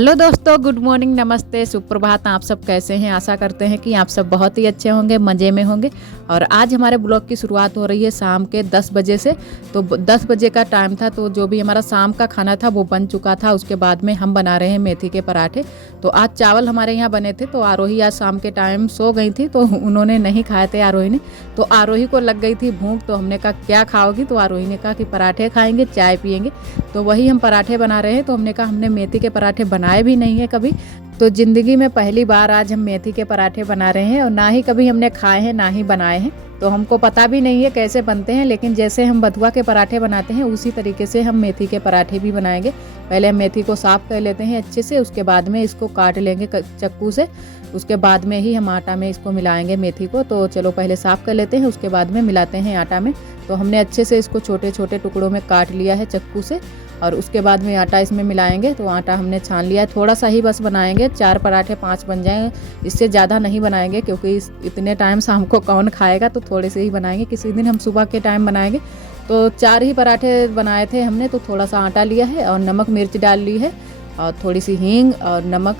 Hello दोस्तों, good morning, नमस्ते, सुप्रभात। आप सब कैसे हैं? आशा करते हैं कि आप सब बहुत ही अच्छे होंगे, मज़े में होंगे। और आज हमारे ब्लॉग की शुरुआत हो रही है शाम के 10 बजे से। तो 10 बजे का टाइम था, तो जो भी हमारा शाम का खाना था वो बन चुका था। उसके बाद में हम बना रहे हैं मेथी के पराठे। तो आज चावल हमारे यहाँ बने थे। तो आरोही आज शाम के टाइम सो गई थी, तो उन्होंने नहीं खाए थे आरोही ने। तो आरोही को लग गई थी भूख। तो हमने कहा क्या खाओगी? तो आरोही ने कहा कि पराठे खाएंगे, चाय पियेंगे। तो वही हम पराठे बना रहे हैं। तो हमने कहा हमने मेथी के पराठे बनाए भी नहीं है कभी, तो ज़िंदगी में पहली बार आज हम मेथी के पराठे बना रहे हैं। और ना ही कभी हमने खाए हैं, ना ही बनाए हैं, तो हमको पता भी नहीं है कैसे बनते हैं। लेकिन जैसे हम बथुआ के पराठे बनाते हैं उसी तरीके से हम मेथी के पराठे भी बनाएंगे। पहले हम मेथी को साफ़ कर लेते हैं अच्छे से, उसके बाद में इसको काट लेंगे चक्कू से। उसके बाद में ही हम आटा में इसको मिलाएंगे मेथी को। तो चलो पहले साफ़ कर लेते हैं, उसके बाद में मिलाते हैं आटा में। तो हमने अच्छे से इसको छोटे छोटे टुकड़ों में काट लिया है चक्कू से, और उसके बाद में आटा इसमें मिलाएंगे। तो आटा हमने छान लिया है, थोड़ा सा ही बस बनाएंगे, 4 पराठे 5 बन जाएंगे, इससे ज़्यादा नहीं बनाएंगे क्योंकि इतने टाइम शाम को कौन खाएगा। तो थोड़े से ही बनाएंगे, किसी दिन हम सुबह के टाइम बनाएंगे। तो 4 ही पराठे बनाए थे हमने। तो थोड़ा सा आटा लिया है और नमक मिर्च डाल ली है, और थोड़ी सी हींग और नमक,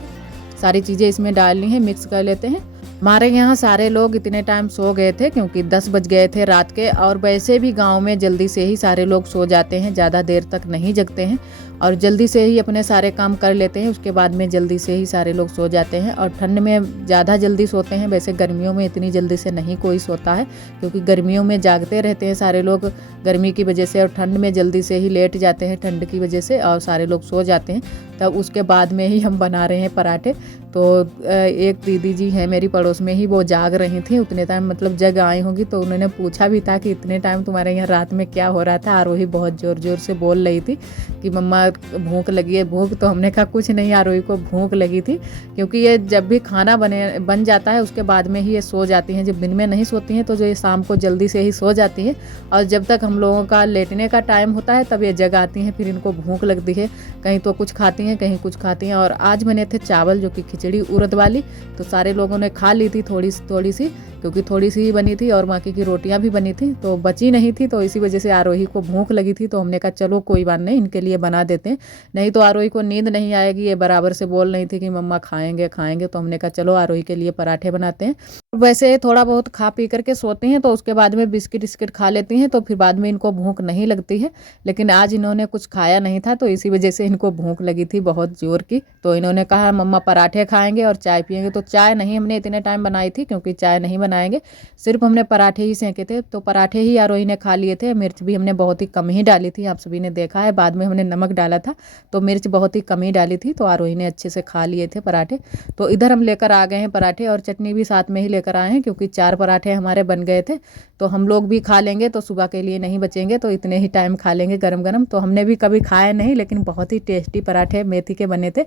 सारी चीज़ें इसमें डालनी है। मिक्स कर लेते हैं। हमारे यहाँ सारे लोग इतने टाइम सो गए थे क्योंकि 10 बज गए थे रात के। और वैसे भी गांव में जल्दी से ही सारे लोग सो जाते हैं, ज़्यादा देर तक नहीं जगते हैं, और जल्दी से ही अपने सारे काम कर लेते हैं। उसके बाद में जल्दी से ही सारे लोग सो जाते हैं। और ठंड में ज़्यादा जल्दी सोते हैं। वैसे गर्मियों में इतनी जल्दी से नहीं कोई सोता है, क्योंकि गर्मियों में जागते रहते हैं सारे लोग गर्मी की वजह से, और ठंड में जल्दी से ही लेट जाते हैं ठंड की वजह से, और सारे लोग सो जाते हैं। तब उसके बाद में ही हम बना रहे हैं पराठे। तो एक दीदी जी हैं मेरी पड़ोस में ही, वो जाग रही थी उतने टाइम, मतलब जग आई होंगी। तो उन्होंने पूछा भी था कि इतने टाइम तुम्हारे यहाँ रात में क्या हो रहा था। आरोही बहुत ज़ोर ज़ोर से बोल रही थी कि मम्मा भूख लगी है, भूख। तो हमने कहा कुछ नहीं, आरोही को भूख लगी थी, क्योंकि ये जब भी खाना बन जाता है उसके बाद में ही ये सो जाती हैं। जब दिन में नहीं सोती हैं तो जो ये शाम को जल्दी से ही सो जाती हैं, और जब तक हम लोगों का लेटने का टाइम होता है तब ये जग आती हैं। फिर इनको भूख लगती है, कहीं तो कुछ खाती हैं, कहीं कुछ खाती हैं। और आज बने थे चावल, जो कि खिचड़ी उड़द वाली। तो सारे लोगों ने खा ली थी थोड़ी सी, क्योंकि थोड़ी सी ही बनी थी, और बाकी की रोटियां भी बनी थी तो बची नहीं थी। तो इसी वजह से आरोही को भूख लगी थी। तो हमने कहा चलो कोई बात नहीं, इनके लिए बना देते हैं, नहीं तो आरोही को नींद नहीं आएगी। ये बराबर से बोल रही थी कि मम्मा खाएंगे खाएंगे। तो हमने कहा चलो आरोही के लिए पराठे बनाते हैं। वैसे थोड़ा बहुत खा पी करके सोते हैं, तो उसके बाद में बिस्किट खा लेती हैं, तो फिर बाद में इनको भूख नहीं लगती है। लेकिन आज इन्होंने कुछ खाया नहीं था, तो इसी वजह से इनको भूख लगी थी बहुत जोर की। तो इन्होंने कहा मम्मा पराठे खाएंगे और चाय पियेंगे। तो चाय नहीं हमने इतने टाइम बनाई थी, क्योंकि चाय नहीं बनाएंगे, सिर्फ हमने पराठे ही सेके थे। तो पराठे ही आरोही ने खा लिए थे। मिर्च भी हमने बहुत ही कम ही डाली थी, आप सभी ने देखा है। बाद में हमने नमक डाला था, तो मिर्च बहुत ही कम ही डाली थी। तो आरोही ने अच्छे से खा लिए थे पराठे। तो इधर हम लेकर आ गए हैं पराठे, और चटनी भी साथ में ही लेकर आए हैं, क्योंकि 4 पराठे हमारे बन गए थे। तो हम लोग भी खा लेंगे, तो सुबह के लिए नहीं बचेंगे, तो इतने ही टाइम खा लेंगे गरम गरम। तो हमने भी कभी खाए नहीं, लेकिन बहुत ही टेस्टी पराठे मेथी के बने थे।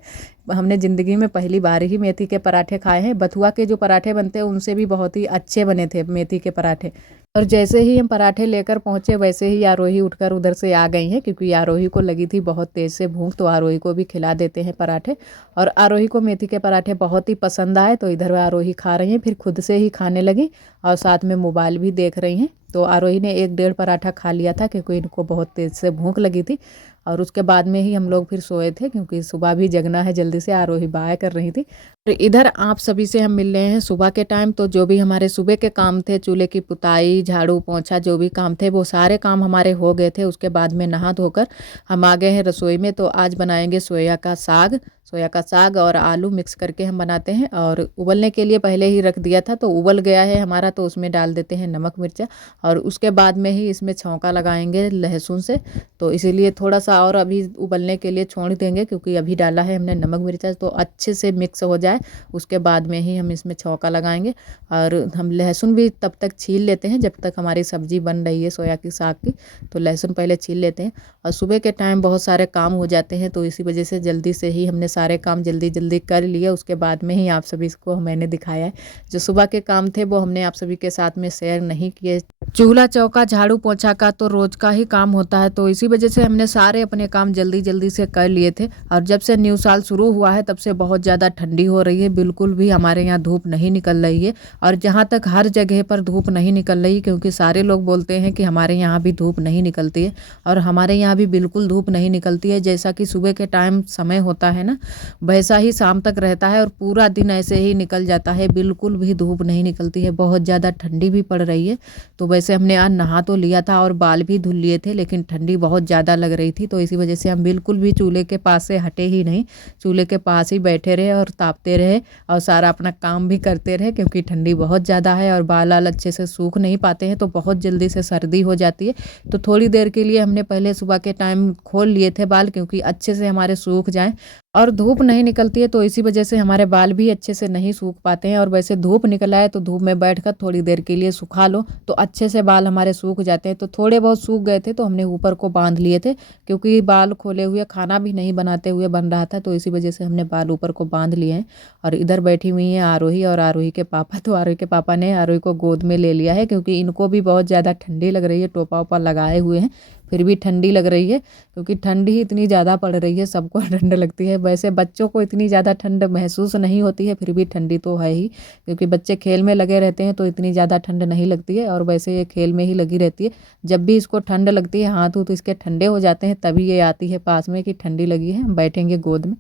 हमने ज़िंदगी में पहली बार ही मेथी के पराठे खाए हैं। बथुआ के जो पराठे बनते हैं उनसे भी बहुत ही अच्छे बने थे मेथी के पराठे। और जैसे ही हम पराठे लेकर पहुंचे, वैसे ही आरोही उठकर उधर से आ गई हैं, क्योंकि आरोही को लगी थी बहुत तेज़ से भूख। तो आरोही को भी खिला देते हैं पराठे। और आरोही को मेथी के पराठे बहुत ही पसंद आए, तो इधर आरोही खा रही हैं, फिर खुद से ही खाने लगी, और साथ में मोबाइल भी देख रही हैं। तो आरोही ने 1-1.5 पराठा खा लिया था, क्योंकि इनको बहुत तेज़ से भूख लगी थी। और उसके बाद में ही हम लोग फिर सोए थे, क्योंकि सुबह भी जगना है जल्दी से। आरोही बाय कर रही थी। तो इधर आप सभी से हम मिल रहे हैं सुबह के टाइम। तो जो भी हमारे सुबह के काम थे, चूल्हे की पुताई, झाड़ू पोंछा, जो भी काम थे वो सारे काम हमारे हो गए थे। उसके बाद में नहा धोकर हम आ गए हैं रसोई में। तो आज बनाएंगे सोया का साग और आलू मिक्स करके हम बनाते हैं। और उबलने के लिए पहले ही रख दिया था, तो उबल गया है हमारा। तो उसमें डाल देते हैं नमक मिर्चा, और उसके बाद में ही इसमें छौंका लगाएंगे लहसुन से। तो इसीलिए थोड़ा सा और अभी उबलने के लिए छोड़ देंगे, क्योंकि अभी डाला है हमने नमक मिर्चा, तो अच्छे से मिक्स हो जाए उसके बाद में ही हम इसमें छौंका लगाएंगे। और हम लहसुन भी तब तक छील लेते हैं जब तक हमारी सब्जी बन रही है सोया की साग की। तो लहसुन पहले छील लेते हैं। और सुबह के टाइम बहुत सारे काम हो जाते हैं, तो इसी वजह से जल्दी से ही हमने सारे काम जल्दी जल्दी कर लिए। उसके बाद में ही आप सभी को मैंने दिखाया है। जो सुबह के काम थे वो हमने आप सभी के साथ में शेयर नहीं किए। चूल्हा चौका झाड़ू पोंछा का तो रोज का ही काम होता है, तो इसी वजह से हमने सारे अपने काम जल्दी जल्दी से कर लिए थे। और जब से न्यू साल शुरू हुआ है तब से बहुत ज़्यादा ठंडी हो रही है, बिल्कुल भी हमारे यहाँ धूप नहीं निकल रही है। और जहाँ तक हर जगह पर धूप नहीं निकल रही, क्योंकि सारे लोग बोलते हैं कि हमारे यहाँ भी धूप नहीं निकलती है, और हमारे यहाँ भी बिल्कुल धूप नहीं निकलती है। जैसा कि सुबह के टाइम समय होता है ना, वैसा ही शाम तक रहता है और पूरा दिन ऐसे ही निकल जाता है, बिल्कुल भी धूप नहीं निकलती है। बहुत ज़्यादा ठंडी भी पड़ रही है। तो वैसे हमने आज नहा तो लिया था और बाल भी धुल लिए थे, लेकिन ठंडी बहुत ज़्यादा लग रही थी, तो इसी वजह से हम बिल्कुल भी चूल्हे के पास से हटे ही नहीं। चूल्हे के पास ही बैठे रहे और तापते रहे और सारा अपना काम भी करते रहे, क्योंकि ठंडी बहुत ज़्यादा है और बाल आल अच्छे से सूख नहीं पाते हैं, तो बहुत जल्दी से सर्दी हो जाती है। तो थोड़ी देर के लिए हमने पहले सुबह के टाइम खोल लिए थे बाल, क्योंकि अच्छे से हमारे सूख जाएं। और धूप नहीं निकलती है, तो इसी वजह से हमारे बाल भी अच्छे से नहीं सूख पाते हैं। और वैसे धूप निकल आए तो धूप में बैठकर थोड़ी देर के लिए सुखा लो तो अच्छे से बाल हमारे सूख जाते हैं। तो थोड़े बहुत सूख गए थे तो हमने ऊपर को बांध लिए थे, क्योंकि बाल खोले हुए खाना भी नहीं बनाते हुए बन रहा था, तो इसी वजह से हमने बाल ऊपर को बांध लिए हैं। और इधर बैठी हुई हैं आरोही और आरोही के पापा। तो आरोही के पापा ने आरोही को गोद में ले लिया है, क्योंकि इनको भी बहुत ज़्यादा ठंडी लग रही है। टोपा ओपा लगाए हुए हैं, फिर भी ठंडी लग रही है, क्योंकि ठंड ही इतनी ज़्यादा पड़ रही है, सबको ठंड लगती है। वैसे बच्चों को इतनी ज़्यादा ठंड महसूस नहीं होती है, फिर भी ठंडी तो है ही, क्योंकि बच्चे खेल में लगे रहते हैं तो इतनी ज़्यादा ठंड नहीं लगती है। और वैसे ये खेल में ही लगी रहती है। जब भी इसको ठंड लगती है, हाथ तो इसके ठंडे हो जाते हैं, तभी ये आती है पास में कि ठंडी लगी है, हम बैठेंगे गोद में।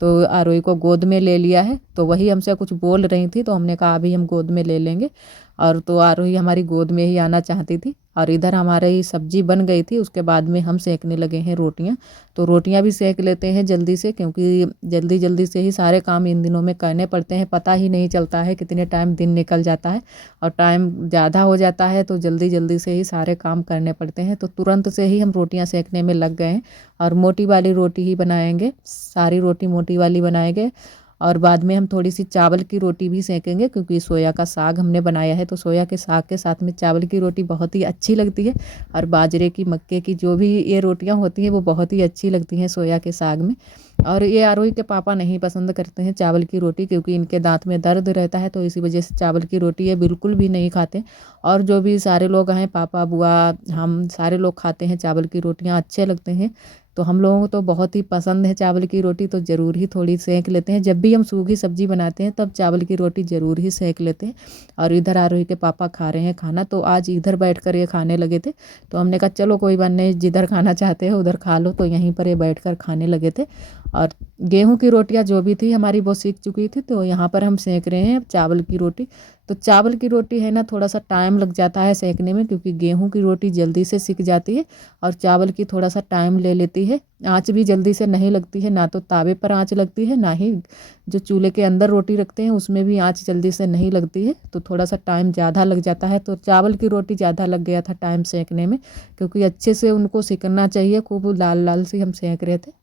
तो आरोही को गोद में ले लिया है, तो वही हमसे कुछ बोल रही थी, तो हमने कहा अभी हम गोद में ले लेंगे। और तो आरोही हमारी गोद में ही आना चाहती थी। और इधर हमारी सब्जी बन गई थी, उसके बाद में हम सेकने लगे हैं रोटियां। तो रोटियां भी सेक लेते हैं जल्दी से, क्योंकि जल्दी जल्दी से ही सारे काम इन दिनों में करने पड़ते हैं। पता ही नहीं चलता है कितने टाइम दिन निकल जाता है, और टाइम ज़्यादा हो जाता है तो जल्दी जल्दी से ही सारे काम करने पड़ते हैं। तो तुरंत से ही हम रोटियाँ सेकने में लग गए हैं। और मोटी वाली रोटी ही बनाएंगे, सारी रोटी मोटी वाली बनाएंगे। और बाद में हम थोड़ी सी चावल की रोटी भी सेकेंगे, क्योंकि सोया का साग हमने बनाया है, तो सोया के साग के साथ में चावल की रोटी बहुत ही अच्छी लगती है। और बाजरे की, मक्के की, जो भी ये रोटियां होती हैं वो बहुत ही अच्छी लगती हैं सोया के साग में। और ये आरोही के पापा नहीं पसंद करते हैं चावल की रोटी, क्योंकि इनके दांत में दर्द रहता है, तो इसी वजह से चावल की रोटी ये बिल्कुल भी नहीं खाते। और जो भी सारे लोग हैं, पापा, बुआ, हम सारे लोग खाते हैं चावल की रोटियां, अच्छे लगते हैं। तो हम लोगों को तो बहुत ही पसंद है चावल की रोटी, तो ज़रूर ही थोड़ी सेक लेते हैं। जब भी हम सूखी सब्जी बनाते हैं तब चावल की रोटी ज़रूर ही सेक लेते हैं। और इधर आरोही के पापा खा रहे हैं खाना, तो आज इधर बैठकर ये खाने लगे थे। तो हमने कहा चलो कोई बात नहीं, जिधर खाना चाहते हो उधर खा लो, तो यहीं पर ये बैठकर खाने लगे थे। और गेहूं की रोटियां जो भी थी हमारी वो सीख चुकी थी, तो यहाँ पर हम सेक रहे हैं चावल की रोटी। तो चावल की रोटी है ना, थोड़ा सा टाइम लग जाता है सेकने में, क्योंकि गेहूं की रोटी जल्दी से सिक जाती है और चावल की थोड़ा सा टाइम ले लेती है। आँच भी जल्दी से नहीं लगती है, ना तो तावे पर आँच लगती है, ना ही जो चूल्हे के अंदर रोटी रखते हैं उसमें भी आँच जल्दी से नहीं लगती है, तो थोड़ा सा टाइम ज़्यादा लग जाता है। तो चावल की रोटी ज़्यादा लग गया था टाइम सेकने में, क्योंकि अच्छे से उनको सिकना चाहिए, खूब लाल लाल सी हम सेक रहे थे।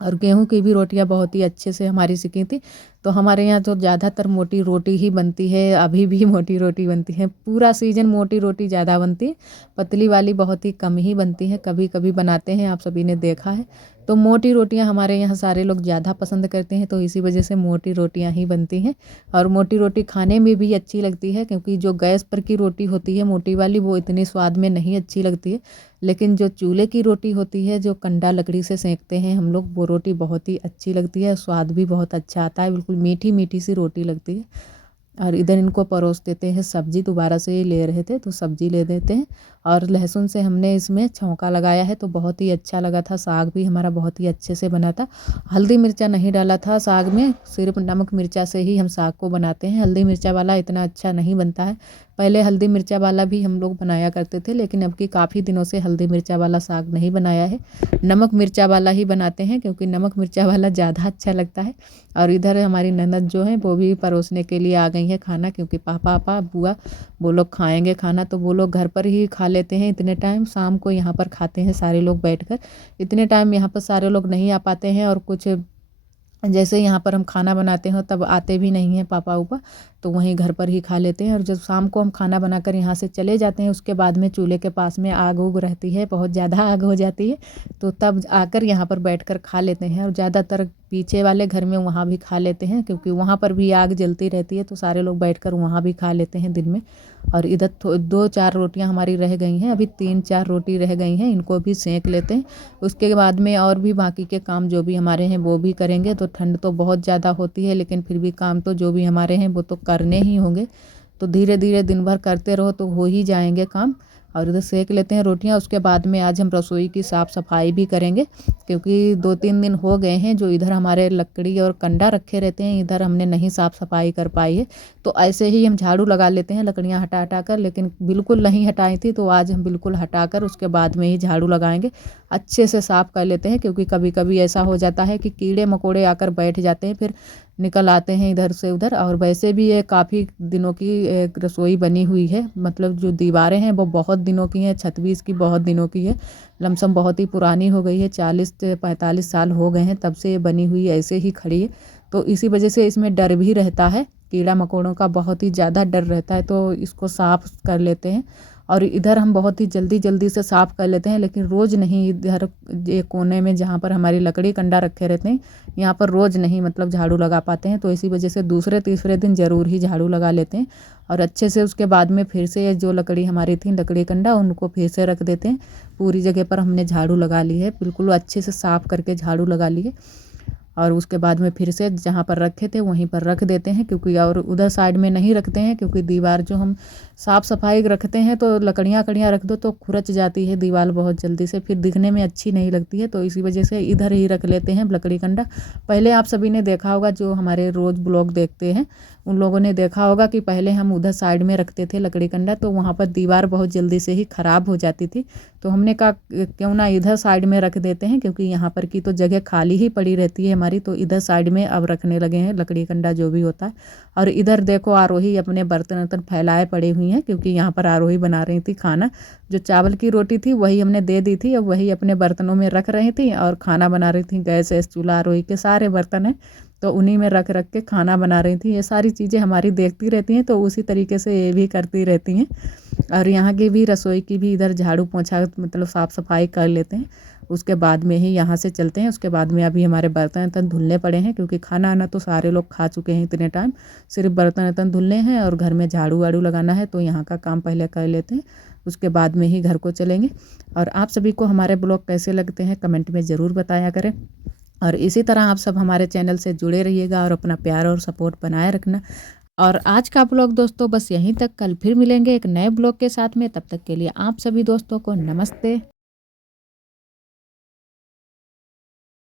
और गेहूं की भी रोटियां बहुत ही अच्छे से हमारी सिकी थी। तो हमारे यहाँ तो ज़्यादातर मोटी रोटी ही बनती है, अभी भी मोटी रोटी बनती है, पूरा सीजन मोटी रोटी ज़्यादा बनती है, पतली वाली बहुत ही कम ही बनती है, कभी कभी बनाते हैं, आप सभी ने देखा है। तो मोटी रोटियां हमारे यहाँ सारे लोग ज़्यादा पसंद करते हैं, तो इसी वजह से मोटी रोटियां ही बनती हैं। और मोटी रोटी खाने में भी अच्छी लगती है, क्योंकि जो गैस पर की रोटी होती है मोटी वाली, वो इतनी स्वाद में नहीं अच्छी लगती है। लेकिन जो चूल्हे की रोटी होती है, जो कंडा लकड़ी से सेंकते हैं हम लोग, वो रोटी बहुत ही अच्छी लगती है, स्वाद भी बहुत अच्छा आता है, बिल्कुल मीठी मीठी सी रोटी लगती है। और इधर इनको परोस देते हैं सब्जी, दोबारा से ये ले रहे थे तो सब्जी ले देते हैं। और लहसुन से हमने इसमें छौंका लगाया है, तो बहुत ही अच्छा लगा था। साग भी हमारा बहुत ही अच्छे से बना था, हल्दी मिर्चा नहीं डाला था साग में, सिर्फ नमक मिर्चा से ही हम साग को बनाते हैं। हल्दी मिर्चा वाला इतना अच्छा नहीं बनता है। पहले हल्दी मिर्चा वाला भी हम लोग बनाया करते थे, लेकिन अब की काफ़ी दिनों से हल्दी मिर्चा वाला साग नहीं बनाया है, नमक मिर्चा वाला ही बनाते हैं, क्योंकि नमक मिर्चा वाला ज़्यादा अच्छा लगता है। और इधर हमारी ननद जो है वो भी परोसने के लिए आ गई है खाना, क्योंकि पापा बुआ वो लोग खाएंगे खाना, तो वो लोग घर पर ही खा लेते हैं। इतने टाइम शाम को यहाँ पर खाते हैं सारे लोग बैठकर, इतने टाइम यहाँ पर सारे लोग नहीं आ पाते हैं। और कुछ जैसे यहाँ पर हम खाना बनाते हो तब आते भी नहीं हैं पापा ऊपा, तो वहीं घर पर ही खा लेते हैं। और जब शाम को हम खाना बनाकर यहाँ से चले जाते हैं, उसके बाद में चूल्हे के पास में आग उग रहती है, बहुत ज़्यादा आग हो जाती है, तो तब आकर यहाँ पर बैठकर खा लेते हैं। और ज़्यादातर पीछे वाले घर में वहाँ भी खा लेते हैं, क्योंकि वहाँ पर भी आग जलती रहती है, तो सारे लोग बैठकर वहाँ भी खा लेते हैं दिन में। और इधर 2-4 रोटियां हमारी रह गई हैं, अभी 3-4 रोटी रह गई हैं, इनको भी सेंक लेते हैं। उसके बाद में और भी बाकी के काम जो भी हमारे हैं वो भी करेंगे। तो ठंड तो बहुत ज़्यादा होती है, लेकिन फिर भी काम तो जो भी हमारे हैं वो तो करने ही होंगे। तो धीरे धीरे दिन भर करते रहो तो हो ही जाएंगे काम। और इधर सेक लेते हैं रोटियां। उसके बाद में आज हम रसोई की साफ़ सफाई भी करेंगे, क्योंकि 2-3 दिन हो गए हैं जो इधर हमारे लकड़ी और कंडा रखे रहते हैं, इधर हमने नहीं साफ़ सफाई कर पाई है। तो ऐसे ही हम झाड़ू लगा लेते हैं लकड़ियाँ हटा हटा कर, लेकिन बिल्कुल नहीं हटाई थी, तो आज हम बिल्कुल हटा कर उसके बाद में ही झाड़ू लगाएंगे। अच्छे से साफ़ कर लेते हैं, क्योंकि कभी कभी ऐसा हो जाता है कि कीड़े मकोड़े आकर बैठ जाते हैं, फिर निकल आते हैं इधर से उधर। और वैसे भी ये काफ़ी दिनों की एक रसोई बनी हुई है, मतलब जो दीवारें हैं वो बहुत दिनों की हैं, छत भी इसकी बहुत दिनों की है, लमसम बहुत ही पुरानी हो गई है, 40 से 45 साल हो गए हैं तब से ये बनी हुई ऐसे ही खड़ी है। तो इसी वजह से इसमें डर भी रहता है, कीड़ा मकोड़ों का बहुत ही ज़्यादा डर रहता है, तो इसको साफ़ कर लेते हैं। और इधर हम बहुत ही जल्दी जल्दी से साफ़ कर लेते हैं, लेकिन रोज़ नहीं। इधर ये कोने में जहाँ पर हमारी लकड़ी कंडा रखे रहते हैं, यहाँ पर रोज़ नहीं मतलब झाड़ू लगा पाते हैं, तो इसी वजह से दूसरे तीसरे दिन ज़रूर ही झाड़ू लगा लेते हैं। और अच्छे से उसके बाद में फिर से जो लकड़ी हमारी थी लकड़ी कंडा, उनको फिर से रख देते हैं। पूरी जगह पर हमने झाड़ू लगा ली है, बिल्कुल अच्छे से साफ़ करके झाड़ू लगा लिए। और उसके बाद में फिर से जहाँ पर रखे थे वहीं पर रख देते हैं, क्योंकि और उधर साइड में नहीं रखते हैं, क्योंकि दीवार जो हम साफ़ सफाई रखते हैं तो लकड़ियाँ कड़ियाँ रख दो तो खुरच जाती है दीवार बहुत जल्दी से, फिर दिखने में अच्छी नहीं लगती है। तो इसी वजह से इधर ही रख लेते हैं लकड़ी कंडा। पहले आप सभी ने देखा होगा, जो हमारे रोज़ ब्लॉग देखते हैं उन लोगों ने देखा होगा कि पहले हम उधर साइड में रखते थे लकड़ी कंडा, तो वहाँ पर दीवार बहुत जल्दी से ही ख़राब हो जाती थी। तो हमने कहा क्यों ना इधर साइड में रख देते हैं, क्योंकि यहाँ पर की तो जगह खाली ही पड़ी रहती है हमारी, तो इधर साइड में अब रखने लगे हैं लकड़ी कंडा जो भी होता है। और इधर देखो आरोही अपने बर्तन वर्तन फैलाए पड़ी हुई हैं, क्योंकि यहाँ पर आरोही बना रही थी खाना। जो चावल की रोटी थी वही हमने दे दी थी, अब वही अपने बर्तनों में रख रही थी और खाना बना रही थी। गैस चूल्हा आरोही के सारे बर्तन हैं, तो उन्हीं में रख रख के खाना बना रही थी। ये सारी चीज़ें हमारी देखती रहती हैं, तो उसी तरीके से ये भी करती रहती हैं। और यहाँ की भी रसोई की भी इधर झाड़ू पोंछा मतलब साफ़ सफाई कर लेते हैं, उसके बाद में ही यहाँ से चलते हैं। उसके बाद में अभी हमारे बर्तन वर्तन धुलने पड़े हैं, क्योंकि खाना आना तो सारे लोग खा चुके हैं इतने टाइम, सिर्फ बर्तन वर्तन धुलने हैं और घर में झाड़ू वाड़ू लगाना है, तो यहाँ का काम पहले कर लेते हैं, उसके बाद में ही घर को चलेंगे। और आप सभी को हमारे ब्लॉग कैसे लगते हैं कमेंट में ज़रूर बताया करें, और इसी तरह आप सब हमारे चैनल से जुड़े रहिएगा और अपना प्यार और सपोर्ट बनाए रखना। और आज का ब्लॉग दोस्तों बस यहीं तक, कल फिर मिलेंगे एक नए ब्लॉग के साथ में, तब तक के लिए आप सभी दोस्तों को नमस्ते।